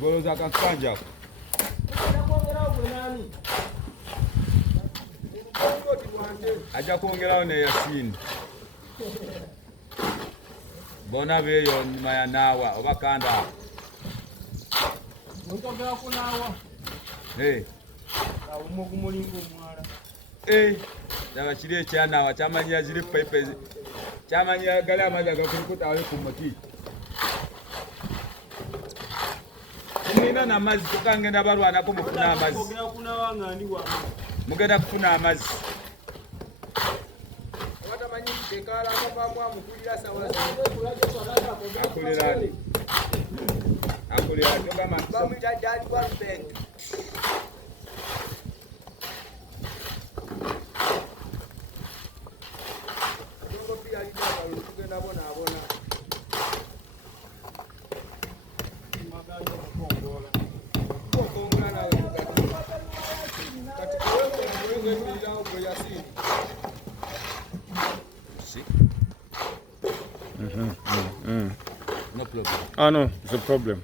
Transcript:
Boloza kakanja. Aja kuongeraho ne Yasin. Bona beyo nyuma ya nawa oba kanda. Ntogera kunawa. Umugumulingo mwala. Daga kiri ekyanawa kyamanya ziri pipe. Kyamanya gali amazi agakulikuta awe ku muti. Nina na mazi tukangenda balwanako mufuna amazi. Mugenda kufuna amazi. Akulirani. Akulirani kama bamujajali kwa mpengo. Ndio pia alikuwa tugenda bona bona. Magari kongola. Kongola na katika wewe ndio kwa Yasin. No problem. Oh no, it's a problem.